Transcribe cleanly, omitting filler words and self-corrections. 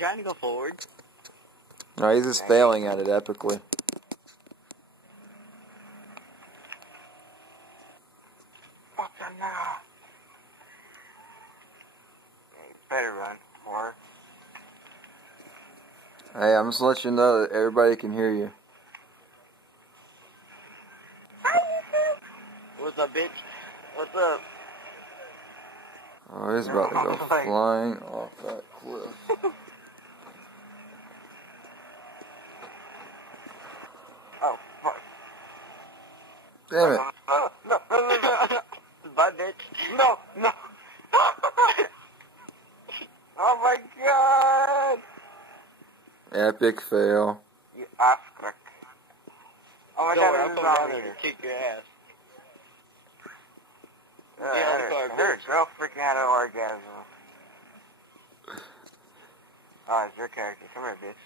trying to go forward. No, he's just failing at it epically. What the now? Yeah, you better run, or... Hey, I'm just letting you know that everybody can hear you. What's up, bitch? What's up? Oh, he's about to go flying off that cliff. Oh, fuck. Damn it. No. Bye, bitch. No, no. Oh my god. Epic fail. You ass crack. Oh my Don't god, worry, I'll there's come a down zombie there here. and kick your ass. Her bitch. girl freaking had an orgasm. Oh, it's your character. Come here, bitch.